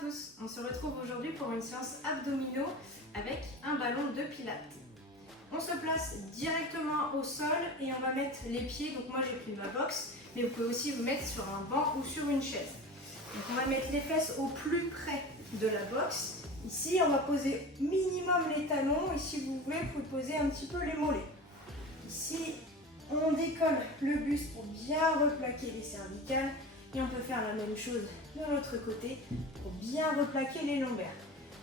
tous, on se retrouve aujourd'hui pour une séance abdominaux avec un ballon de pilates. On se place directement au sol et on va mettre les pieds, donc moi j'ai pris ma box, mais vous pouvez aussi vous mettre sur un banc ou sur une chaise. Donc on va mettre les fesses au plus près de la box. Ici on va poser minimum les talons et si vous voulez, vous pouvez poser un petit peu les mollets. Ici on décolle le buste pour bien replaquer les cervicales. Et on peut faire la même chose de l'autre côté pour bien replaquer les lombaires.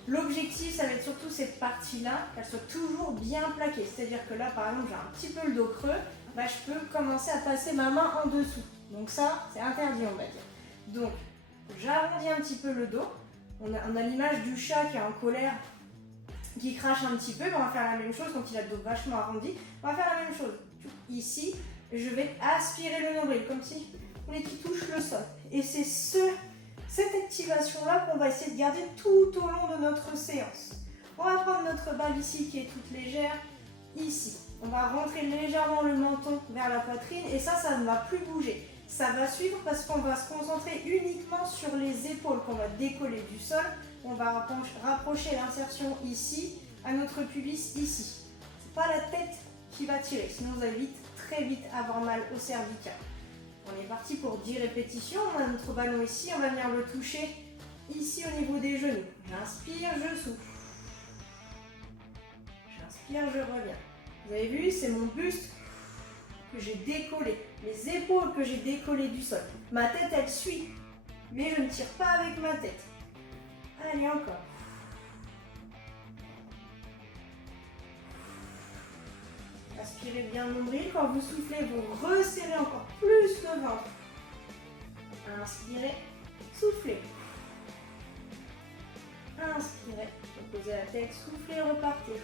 L'objectif, ça va être surtout cette partie-là, qu'elle soit toujours bien plaquée. C'est-à-dire que là, par exemple, j'ai un petit peu le dos creux, je peux commencer à passer ma main en dessous. Donc ça, c'est interdit, on va dire. Donc, j'arrondis un petit peu le dos. On a l'image du chat qui est en colère, qui crache un petit peu. On va faire la même chose quand il a le dos vachement arrondi. On va faire la même chose. Ici, je vais aspirer le nombril, comme si qui touche le sol. Et c'est cette activation-là qu'on va essayer de garder tout au long de notre séance. On va prendre notre balle ici qui est toute légère, ici. On va rentrer légèrement le menton vers la poitrine et ça ne va plus bouger. Ça va suivre parce qu'on va se concentrer uniquement sur les épaules qu'on va décoller du sol. On va rapprocher l'insertion ici, à notre pubis ici. C'est pas la tête qui va tirer, sinon vous allez très vite avoir mal au cervical. On est parti pour 10 répétitions, on a notre ballon ici, on va venir le toucher ici au niveau des genoux. J'inspire, je souffle. J'inspire, je reviens. Vous avez vu, c'est mon buste que j'ai décollé, les épaules que j'ai décollées du sol. Ma tête, elle suit, mais je ne tire pas avec ma tête. Allez, encore. Aspirez bien le nombril. Quand vous soufflez, vous resserrez encore plus le ventre. Inspirez, soufflez. Inspirez, reposez la tête, soufflez, repartez.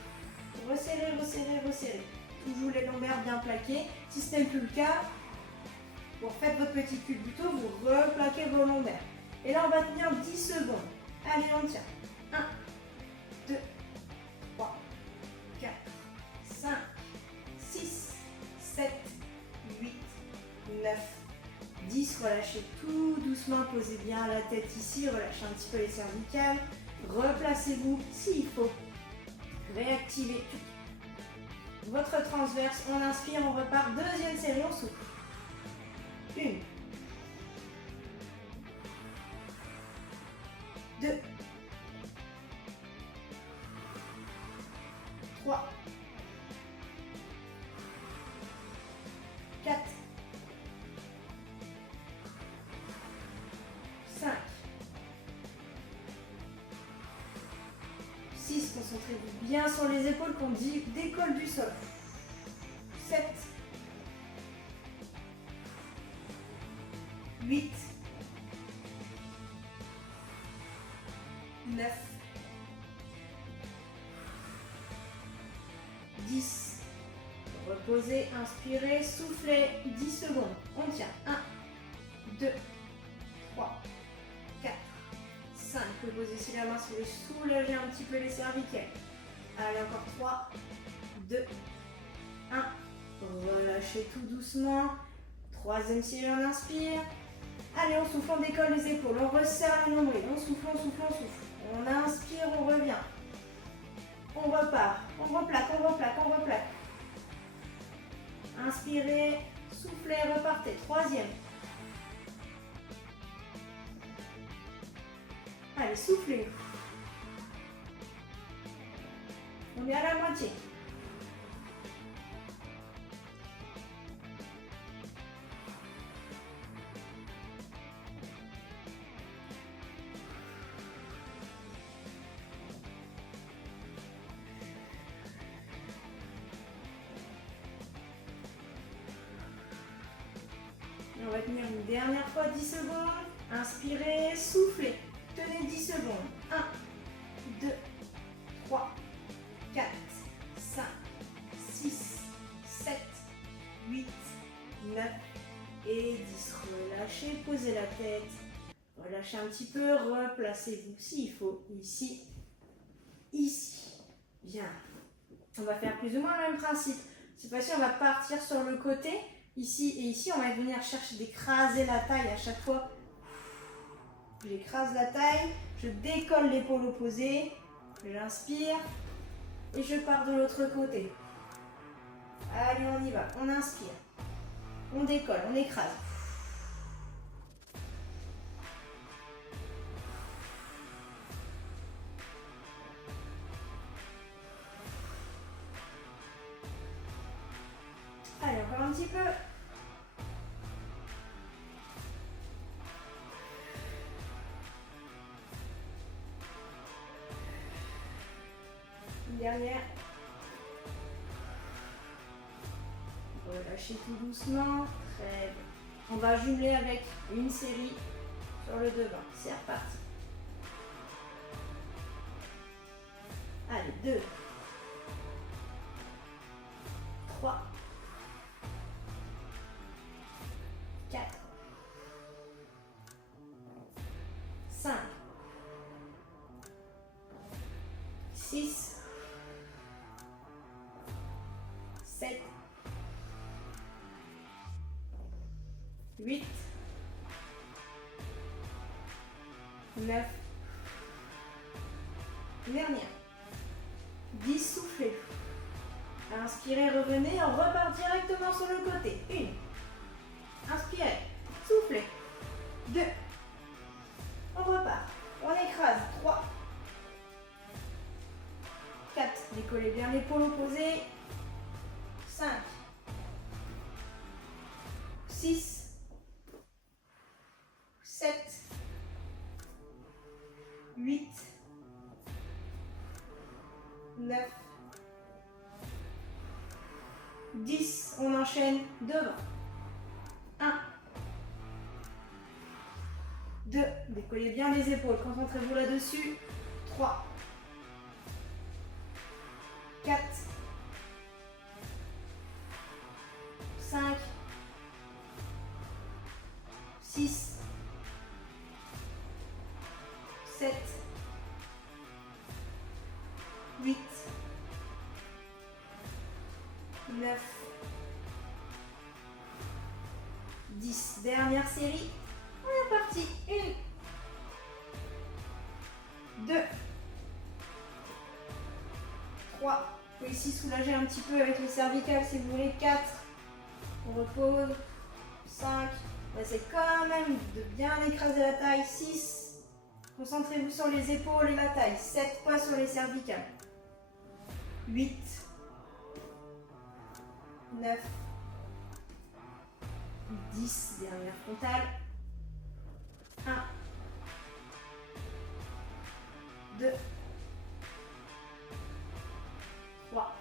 Resserrez, resserrez, resserrez. Toujours les lombaires bien plaqués. Si ce n'est plus le cas, vous refaites votre petit culbuto, vous replaquez vos lombaires. Et là, on va tenir 10 secondes. Allez, on tient. 1, 2, 3, 4, 5, 6, 7, 8, 9, 10. Relâchez tout doucement, posez bien la tête ici, relâchez un petit peu les cervicales. Replacez-vous s'il faut. Réactivez votre transverse. On inspire, on repart. Deuxième série, on souffle. 1, 2, 3, 4, 5, 6, concentrez-vous bien sur les épaules qu'on décolle du sol. 7, 8, 9, 10. Reposez, inspirez, soufflez, 10 secondes. On tient. 1, 2, 3, 4, 5. Posez ici la main si vous voulez soulager un petit peu les cervicales. Allez, encore 3, 2, 1. Relâchez tout doucement. Troisième série, on inspire. Allez, on souffle, on décolle les épaules. On resserre le nombril. On souffle, on souffle, on souffle. On inspire, on revient. On repart. On replaque, on replaque, on replaque. Inspirez, soufflez, repartez. Troisième. Allez, soufflez. On est à la moitié. On va tenir une dernière fois 10 secondes. Inspirez, soufflez. Tenez 10 secondes. 1, 2, 3, 4, 5, 6, 7, 8, 9 et 10. Relâchez, posez la tête. Relâchez un petit peu, replacez-vous s'il faut. Ici, ici. Bien. On va faire plus ou moins le même principe. Cette fois-ci, on va partir sur le côté. Ici et ici, on va venir chercher d'écraser la taille à chaque fois. J'écrase la taille, je décolle l'épaule opposée, j'inspire et je pars de l'autre côté. Allez, on y va, on inspire, on décolle, on écrase. Allez, encore un petit peu. Une dernière. Relâchez tout doucement. Très bien. On va jumeler avec une série sur le devant. C'est reparti. Allez, 2, 3, 4, 5, 6, 7, 8, 9, dernière. 10, soufflez. Inspirez, revenez, on repart directement sur le côté. 1, inspirez, soufflez. 2, on repart, on écrase. 3, 4, décollez bien l'épaule opposée. 5, 6, 7, 8, 9, 10, on enchaîne devant. 1, 2, décollez bien les épaules, concentrez-vous là-dessus. 3, 4, 5, 6, 7, 8, 9, 10. Dernière série. On est parti. 1, 2, 3. Vous pouvez ici soulager un petit peu avec les cervicales si vous voulez. 4. On repose. 5. On essaie quand même de bien écraser la taille. 6. Concentrez-vous sur les épaules et la taille. 7, pas sur les cervicales. 8. 9. 10. Dernière frontale. 1. 2. 3.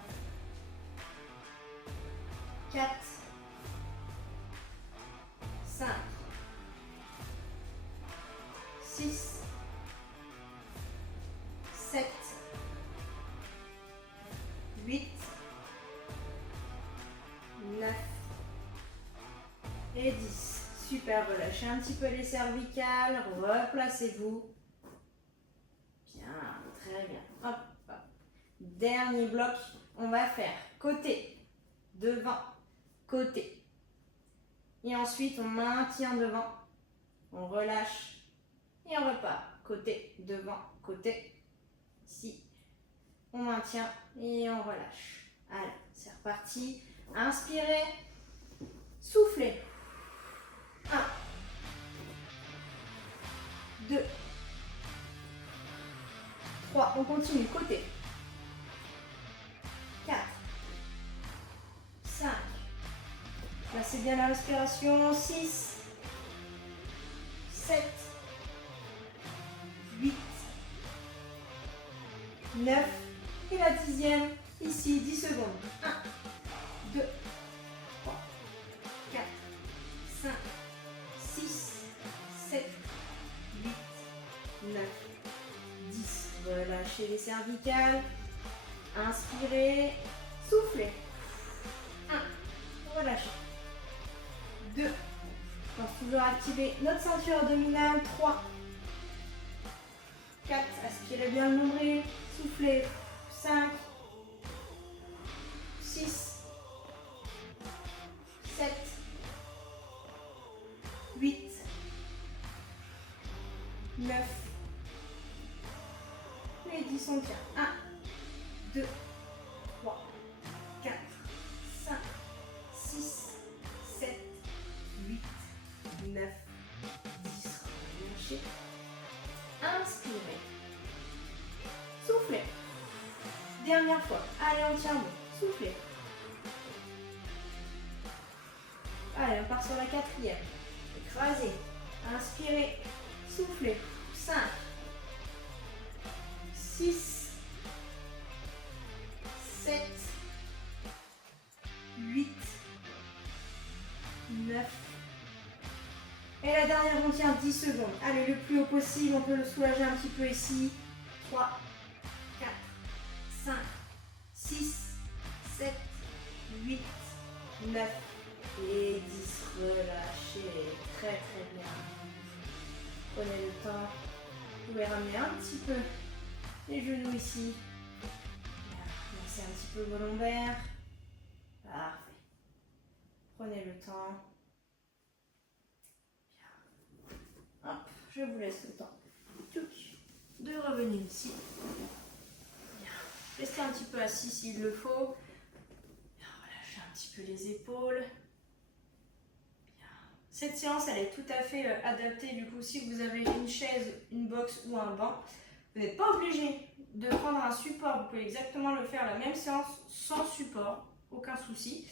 4. 5. 6. 7. 8. 9. Et 10. Super, relâchez un petit peu les cervicales, replacez-vous. Bien, très bien. Hop, hop. Dernier bloc, on va faire côté, devant, côté. Et ensuite, on maintient devant, on relâche et on repart. Côté, devant, côté. Ici, on maintient et on relâche. Allez, c'est reparti. Inspirez, soufflez. 1, 2, 3, on continue, côté. 4, 5, placez bien la respiration. 6, 7, 8, 9, et la 10e, ici, 10 secondes. 1, 2, 3, 4, 5, 6, 7, 8, 9, 10. Relâchez les cervicales. Inspirez, soufflez. 1, relâchez. 2, on va toujours activer notre ceinture abdominale. 3, 4, aspirez bien le nombril, soufflez. 5, 6, 7, 8, on tient. 1, 2, 3, 4, 5, 6, 7, 8, 9, 10. Relâchez. Inspirez. Soufflez. Dernière fois. Allez, on tient bon. Soufflez. Allez, on part sur la quatrième. Écrasez. Inspirez. Soufflez. 5, 6, 7, 8, 9. Et la dernière, on tient 10 secondes. Allez, le plus haut possible, on peut le soulager un petit peu ici. 3, 4, 5, 6, 7, 8, 9 et 10. Relâchez. Très très bien. Prenez le temps. Vous pouvez ramener un petit peu les genoux ici. Massez un petit peu vos lombaires. Parfait. Prenez le temps. Bien. Hop, je vous laisse le temps de revenir ici. Bien. Restez un petit peu assis s'il le faut. Bien, relâchez un petit peu les épaules. Cette séance, elle est tout à fait adaptée. Du coup, si vous avez une chaise, une box ou un banc, vous n'êtes pas obligé de prendre un support. Vous pouvez exactement le faire la même séance sans support, aucun souci.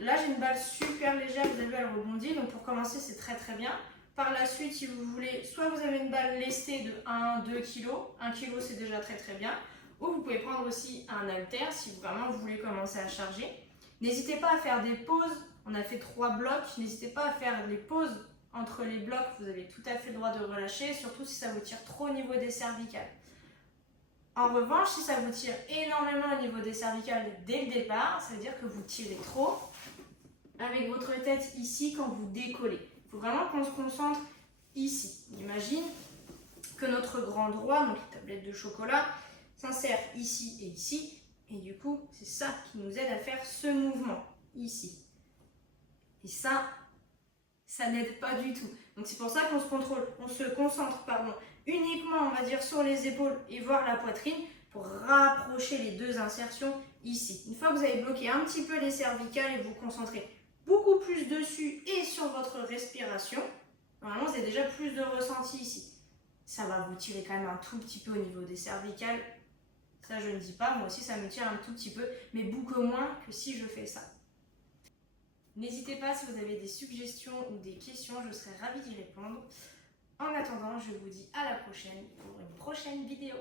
Là, j'ai une balle super légère, vous avez vu, elle rebondit. Donc pour commencer, c'est très très bien. Par la suite, si vous voulez, soit vous avez une balle lestée de 1-2 kg. 1 kg, c'est déjà très très bien. Ou vous pouvez prendre aussi un haltère si vraiment vous voulez commencer à charger. N'hésitez pas à faire des pauses. On a fait 3 blocs. N'hésitez pas à faire les pauses entre les blocs. Vous avez tout à fait le droit de relâcher, surtout si ça vous tire trop au niveau des cervicales. En revanche, si ça vous tire énormément au niveau des cervicales dès le départ, ça veut dire que vous tirez trop avec votre tête ici quand vous décollez. Il faut vraiment qu'on se concentre ici. On imagine que notre grand droit, donc les tablettes de chocolat, s'insère ici et ici. Et du coup, c'est ça qui nous aide à faire ce mouvement, ici. Et ça n'aide pas du tout. Donc c'est pour ça qu'on se concentre uniquement, on va dire, sur les épaules et voir la poitrine pour rapprocher les deux insertions ici. Une fois que vous avez bloqué un petit peu les cervicales et vous vous concentrez beaucoup plus dessus et sur votre respiration, normalement vous avez déjà plus de ressenti ici. Ça va vous tirer quand même un tout petit peu au niveau des cervicales. Ça, je ne dis pas, moi aussi ça me tire un tout petit peu, mais beaucoup moins que si je fais ça. N'hésitez pas si vous avez des suggestions ou des questions, je serai ravie d'y répondre. En attendant, je vous dis à la prochaine pour une prochaine vidéo.